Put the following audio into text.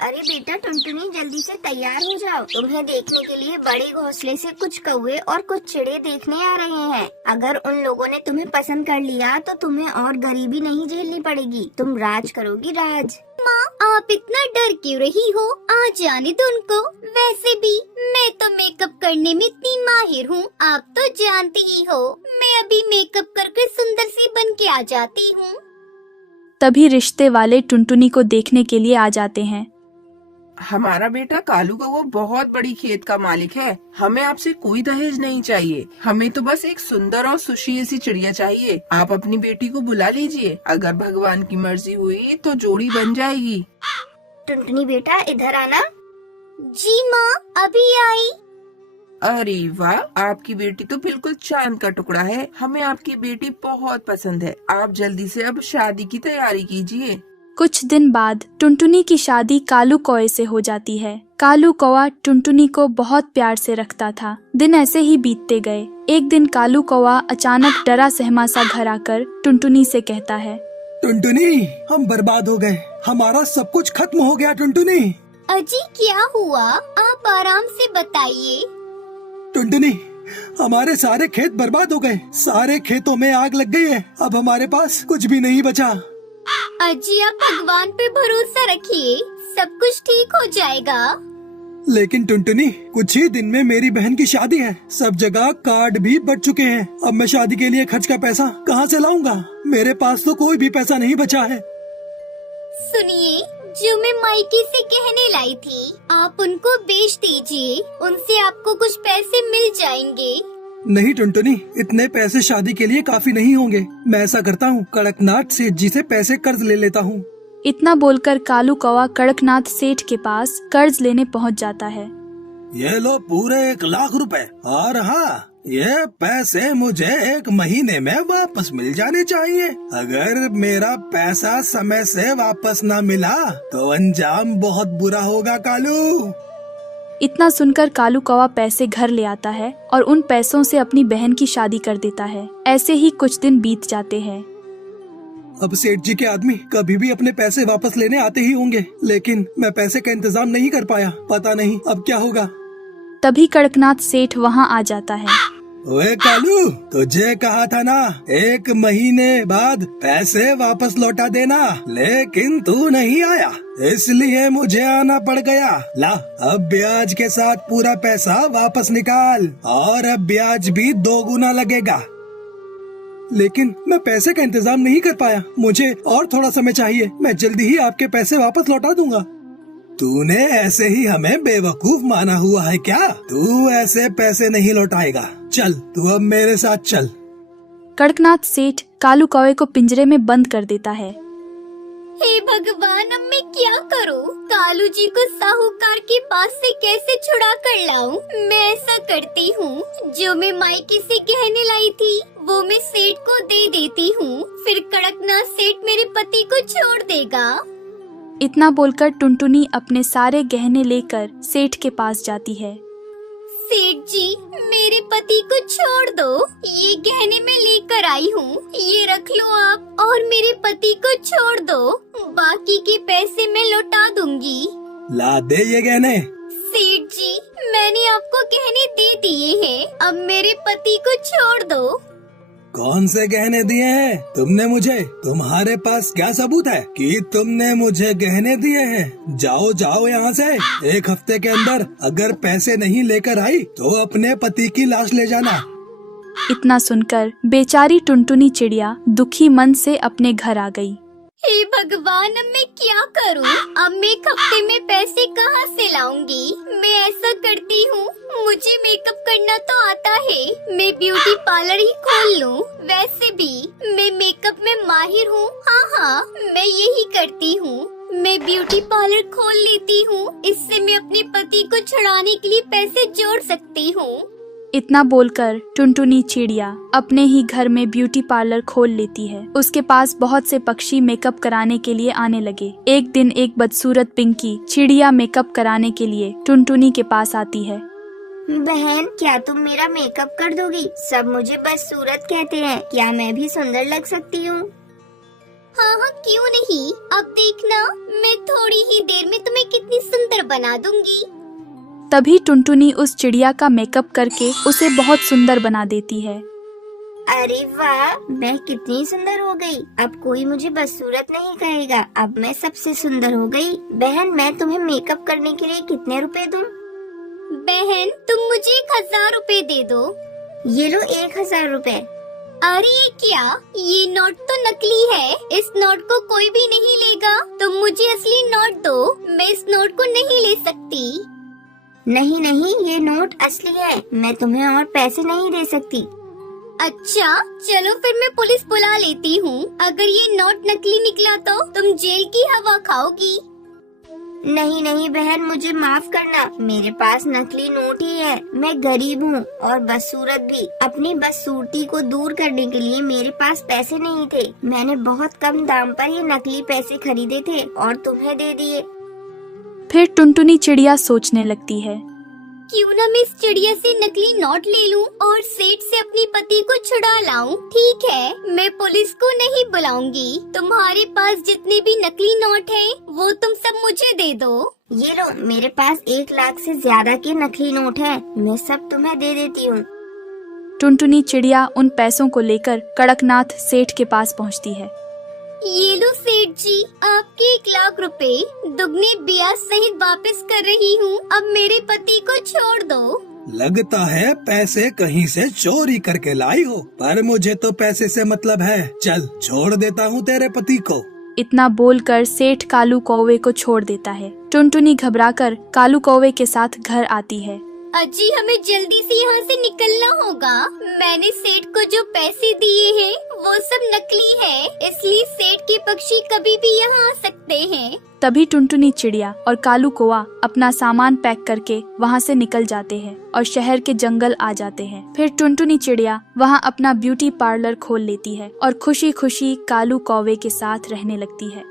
अरे बेटा टुनटुनी, जल्दी से तैयार हो जाओ। तुम्हें देखने के लिए बड़े घोंसले से कुछ कौवे और कुछ चिड़े देखने आ रहे हैं। अगर उन लोगों ने तुम्हें पसंद कर लिया तो तुम्हें और गरीबी नहीं झेलनी पड़ेगी। तुम राज करोगी, राज। माँ, आप इतना डर क्यों रही हो? आ जाने दो उनको। वैसे भी मैं तो मेकअप करने में इतनी माहिर हूँ, आप तो जानती ही हो। मैं अभी मेकअप करके सुंदर सी बन के आ जाती हूँ। तभी रिश्ते वाले टुनटुनी को देखने के लिए आ जाते हैं। हमारा बेटा कालू कौवा बहुत बड़ी खेत का मालिक है। हमें आपसे कोई दहेज नहीं चाहिए। हमें तो बस एक सुंदर और सुशील सी चिड़िया चाहिए। आप अपनी बेटी को बुला लीजिए। अगर भगवान की मर्जी हुई तो जोड़ी बन जाएगी। टुनटुनी बेटा, इधर आना। जी माँ, अभी आई। अरे वाह, आपकी बेटी तो बिल्कुल चांद का टुकड़ा है। हमें आपकी बेटी बहुत पसंद है। आप जल्दी से अब शादी की तैयारी कीजिए। कुछ दिन बाद टुनटुनी की शादी कालू कौवे से हो जाती है। कालू कौवा टुनटुनी को बहुत प्यार से रखता था। दिन ऐसे ही बीतते गए। एक दिन कालू कौवा अचानक डरा सहमा सा घर आकर टुनटुनी से कहता है, टुनटुनी, हम बर्बाद हो गए। हमारा सब कुछ खत्म हो गया टुनटुनी। अजी, क्या हुआ? आप आराम से बताइए। टुनटुनी, हमारे सारे खेत बर्बाद हो गए। सारे खेतों में आग लग गई है। अब हमारे पास कुछ भी नहीं बचा। अजी, आप भगवान पे भरोसा रखिए, सब कुछ ठीक हो जाएगा। लेकिन टुनटुनी, कुछ ही दिन में मेरी बहन की शादी है। सब जगह कार्ड भी बढ़ चुके हैं। अब मैं शादी के लिए खर्च का पैसा कहाँ से लाऊंगा? मेरे पास तो कोई भी पैसा नहीं बचा है। सुनिए, जो मैं मायके से गहने लाई थी, आप उनको बेच दीजिए। उनसे आपको कुछ पैसे मिल जाएंगे। नहीं टुनटुनी, इतने पैसे शादी के लिए काफी नहीं होंगे। मैं ऐसा करता हूँ, कड़कनाथ सेठ जी से पैसे कर्ज ले लेता हूँ। इतना बोलकर कालू कौवा कड़कनाथ सेठ के पास कर्ज लेने पहुंच जाता है। ये लो पूरे 1,00,000 रुपए। और हाँ, ये पैसे मुझे 1 महीने में वापस मिल जाने चाहिए। अगर मेरा पैसा समय से वापस ना मिला तो अंजाम बहुत बुरा होगा कालू। इतना सुनकर कालू कौवा पैसे घर ले आता है और उन पैसों से अपनी बहन की शादी कर देता है। ऐसे ही कुछ दिन बीत जाते हैं। अब सेठ जी के आदमी कभी भी अपने पैसे वापस लेने आते ही होंगे, लेकिन मैं पैसे का इंतजाम नहीं कर पाया। पता नहीं अब क्या होगा। तभी कड़कनाथ सेठ वहाँ आ जाता है। ओए कालू, तुझे कहा था ना 1 महीने बाद पैसे वापस लौटा देना, लेकिन तू नहीं आया, इसलिए मुझे आना पड़ गया। ला, अब ब्याज के साथ पूरा पैसा वापस निकाल, और अब ब्याज भी 2 गुना लगेगा। लेकिन मैं पैसे का इंतजाम नहीं कर पाया। मुझे और थोड़ा समय चाहिए। मैं जल्दी ही आपके पैसे वापस लौटा दूंगा। तूने ऐसे ही हमें बेवकूफ माना हुआ है क्या? तू ऐसे पैसे नहीं लौटाएगा। चल, तू अब मेरे साथ चल। कड़कनाथ सेठ कालू कौवे को पिंजरे में बंद कर देता है। हे भगवान, अब मैं क्या करूं? कालू जी को साहूकार के पास से कैसे छुड़ा कर लाऊं? मैं ऐसा करती हूँ, जो मैं मायके से गहने लाई थी वो मैं सेठ को दे देती हूँ। फिर कड़कनाथ सेठ मेरे पति को छोड़ देगा। इतना बोलकर टुनटुनी अपने सारे गहने लेकर सेठ के पास जाती है। सेठ जी, मेरे पति को छोड़ दो। ये गहने मैं लेकर आई हूँ, ये रख लो आप, और मेरे पति को छोड़ दो। बाकी के पैसे मैं लौटा दूंगी। ला दे ये गहने। सेठ जी, मैंने आपको गहने दे दिए हैं, अब मेरे पति को छोड़ दो। कौन से गहने दिए हैं तुमने मुझे? तुम्हारे पास क्या सबूत है कि तुमने मुझे गहने दिए हैं? जाओ जाओ यहाँ से। 1 हफ्ते के अंदर अगर पैसे नहीं लेकर आई तो अपने पति की लाश ले जाना। इतना सुनकर बेचारी टुनटुनी चिड़िया दुखी मन से अपने घर आ गई। हे भगवान, अब मैं क्या करूं? अब मैं 1 हफ्ते में पैसे कहां से लाऊंगी? मैं ऐसा करती हूँ, मुझे मेकअप करना तो आता है, मैं ब्यूटी पार्लर ही खोल लूं। वैसे भी मैं मेकअप में माहिर हूँ। हाँ, मैं यही करती हूँ, मैं ब्यूटी पार्लर खोल लेती हूँ। इससे मैं अपने पति को छुड़ाने के लिए पैसे जोड़ सकती हूँ। इतना बोलकर टुनटुनी चिड़िया अपने ही घर में ब्यूटी पार्लर खोल लेती है। उसके पास बहुत से पक्षी मेकअप कराने के लिए आने लगे। एक दिन एक बदसूरत पिंकी चिड़िया मेकअप कराने के लिए टुनटुनी के पास आती है। बहन, क्या तुम मेरा मेकअप कर दोगी? सब मुझे बदसूरत कहते हैं, क्या मैं भी सुंदर लग सकती हूँ? हाँ, क्यों नहीं। अब देखना, मैं थोड़ी ही देर में तुम्हें कितना कितनी सुंदर बना दूंगी। तभी टुनटुनी उस चिड़िया का मेकअप करके उसे बहुत सुंदर बना देती है। अरे वाह, मैं कितनी सुंदर हो गई। अब कोई मुझे बदसूरत नहीं कहेगा। अब मैं सबसे सुंदर हो गई। बहन, मैं तुम्हें मेकअप करने के लिए कितने रुपए दूं? बहन, तुम मुझे 1000 रुपए दे दो। ये लो 1000 रुपए। अरे ये क्या? ये नोट तो नकली है। इस नोट को कोई भी नहीं लेगा। तुम मुझे असली नोट दो। मैं इस नोट को नहीं ले सकती। नहीं नहीं, ये नोट असली है। मैं तुम्हें और पैसे नहीं दे सकती। अच्छा, चलो फिर मैं पुलिस बुला लेती हूँ। अगर ये नोट नकली निकला तो तुम जेल की हवा खाओगी। नहीं नहीं बहन, मुझे माफ करना। मेरे पास नकली नोट ही है। मैं गरीब हूँ और बदसूरत भी। अपनी बदसूरती को दूर करने के लिए मेरे पास पैसे नहीं थे। मैंने बहुत कम दाम पर ये नकली पैसे खरीदे थे और तुम्हें दे दिए। फिर टुनटुनी चिड़िया सोचने लगती है, क्यों ना मैं इस चिड़िया से नकली नोट ले लूं और सेठ से अपनी पति को छुड़ा लाऊं। ठीक है, मैं पुलिस को नहीं बुलाऊंगी। तुम्हारे पास जितने भी नकली नोट हैं, वो तुम सब मुझे दे दो। ये लो, मेरे पास 1 लाख से ज्यादा के नकली नोट हैं। मैं सब तुम्हें दे देती हूँ। टुनटुनी चिड़िया उन पैसों को लेकर कड़कनाथ सेठ के पास पहुंचती है। ये लो सेठ जी, आपके 1 लाख रुपए दुगने ब्याज सहित वापस कर रही हूँ। अब मेरे पति को छोड़ दो। लगता है पैसे कहीं से चोरी करके लाई हो, पर मुझे तो पैसे से मतलब है। चल, छोड़ देता हूँ तेरे पति को। इतना बोलकर सेठ कालू कौवे को छोड़ देता है। टुनटुनी घबराकर कालू कौवे के साथ घर आती है। अजी, हमें जल्दी से यहाँ से निकलना होगा। मैंने सेठ को जो पैसे दिए हैं वो सब नकली है, इसलिए सेठ के पक्षी कभी भी यहाँ आ सकते हैं। तभी टुनटुनी चिड़िया और कालू कौवा अपना सामान पैक करके वहाँ से निकल जाते हैं और शहर के जंगल आ जाते हैं। फिर टुनटुनी चिड़िया वहाँ अपना ब्यूटी पार्लर खोल लेती है और खुशी खुशी कालू कौवे के साथ रहने लगती है।